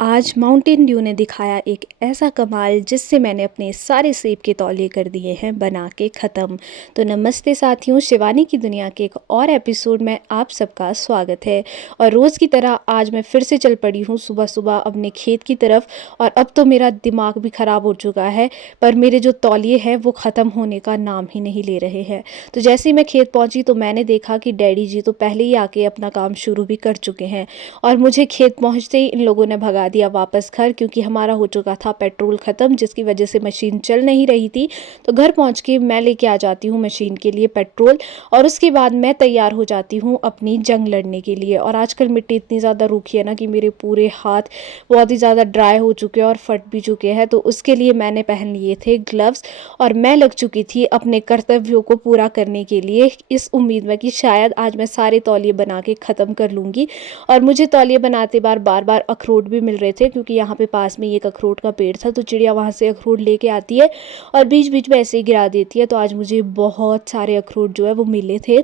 आज Mountain Dew ने दिखाया एक ऐसा कमाल जिससे मैंने अपने सारे सेब के तौलिए कर दिए हैं बना के ख़त्म। तो नमस्ते साथियों, शिवानी की दुनिया के एक और एपिसोड में आप सबका स्वागत है। और रोज़ की तरह आज मैं फिर से चल पड़ी हूँ सुबह सुबह अपने खेत की तरफ। और अब तो मेरा दिमाग भी ख़राब हो चुका है, पर मेरे जो तौलिए हैं वो ख़त्म होने का नाम ही नहीं ले रहे हैं। तो जैसे ही मैं खेत पहुँची तो मैंने देखा कि डैडी जी तो पहले ही आके अपना काम शुरू भी कर चुके हैं। और मुझे खेत पहुँचते ही इन लोगों ने भगा दिया वापस घर, क्योंकि हमारा हो चुका था पेट्रोल ख़त्म, जिसकी वजह से मशीन चल नहीं रही थी। तो घर पहुँच के मैं लेके आ जाती हूँ मशीन के लिए पेट्रोल, और उसके बाद मैं तैयार हो जाती हूँ अपनी जंग लड़ने के लिए। और आजकल मिट्टी इतनी ज़्यादा रूखी है ना कि मेरे पूरे हाथ बहुत ही ज़्यादा ड्राई हो चुके हैं और फट भी चुके हैं। तो उसके लिए मैंने पहन लिए थे ग्लव्स, और मैं लग चुकी थी अपने कर्तव्यों को पूरा करने के लिए, इस उम्मीद में कि शायद आज मैं सारे तौलिए बना के ख़त्म कर लूँगी। और मुझे तौलिए बनाते बार बार अखरोट भी मिल रहे थे, क्योंकि यहाँ पे पास में एक अखरोट का पेड़ था। तो चिड़िया वहाँ से अखरोट लेके आती है और बीच बीच में ऐसे ही गिरा देती है। तो आज मुझे बहुत सारे अखरोट जो है वो मिले थे।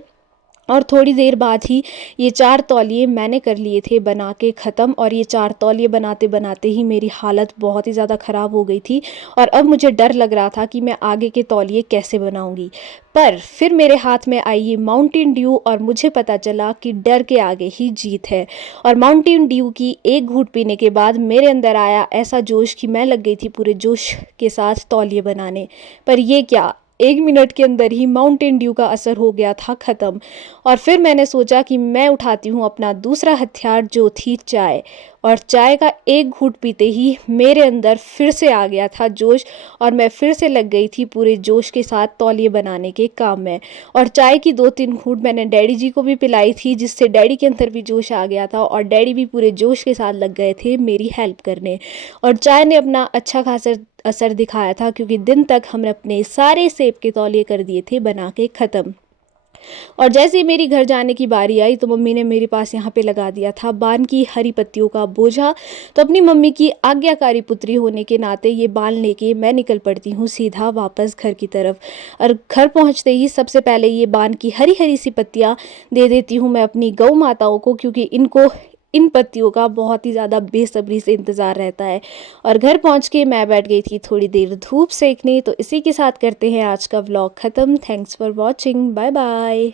और थोड़ी देर बाद ही ये 4 तौलिए मैंने कर लिए थे बना के ख़त्म। और ये 4 तौलिए बनाते बनाते ही मेरी हालत बहुत ही ज़्यादा ख़राब हो गई थी। और अब मुझे डर लग रहा था कि मैं आगे के तौलिए कैसे बनाऊंगी। पर फिर मेरे हाथ में आई ये माउंटेन ड्यू, और मुझे पता चला कि डर के आगे ही जीत है। और माउंटेन ड्यू की एक घूंट पीने के बाद मेरे अंदर आया ऐसा जोश कि मैं लग गई थी पूरे जोश के साथ तौलिए बनाने। पर ये क्या, 1 मिनट के अंदर ही माउंटेन ड्यू का असर हो गया था ख़त्म। और फिर मैंने सोचा कि मैं उठाती हूँ अपना दूसरा हथियार, जो थी चाय। और चाय का एक घूंट पीते ही मेरे अंदर फिर से आ गया था जोश, और मैं फिर से लग गई थी पूरे जोश के साथ तौलिए बनाने के काम में। और चाय की 2-3 घूंट मैंने डैडी जी को भी पिलाई थी, जिससे डैडी के अंदर भी जोश आ गया था, और डैडी भी पूरे जोश के साथ लग गए थे मेरी हेल्प करने। और चाय ने अपना अच्छा खासा असर दिखाया था, क्योंकि दिन तक हमने अपने सारे सेब के तौलिए कर दिए थे बना के ख़त्म। और जैसे ही मेरी घर जाने की बारी आई तो मम्मी ने मेरे पास यहाँ पे लगा दिया था बान की हरी पत्तियों का बोझा। तो अपनी मम्मी की आज्ञाकारी पुत्री होने के नाते ये बान लेके मैं निकल पड़ती हूँ सीधा वापस घर की तरफ। और घर पहुँचते ही सबसे पहले ये बान की हरी हरी सी पत्तियाँ दे देती हूँ मैं अपनी गौ माताओं को, क्योंकि इनको इन पत्तियों का बहुत ही ज़्यादा बेसब्री से इंतज़ार रहता है। और घर पहुंच के मैं बैठ गई थी थोड़ी देर धूप सेकने। तो इसी के साथ करते हैं आज का व्लॉग ख़त्म। Thanks for watching, bye bye.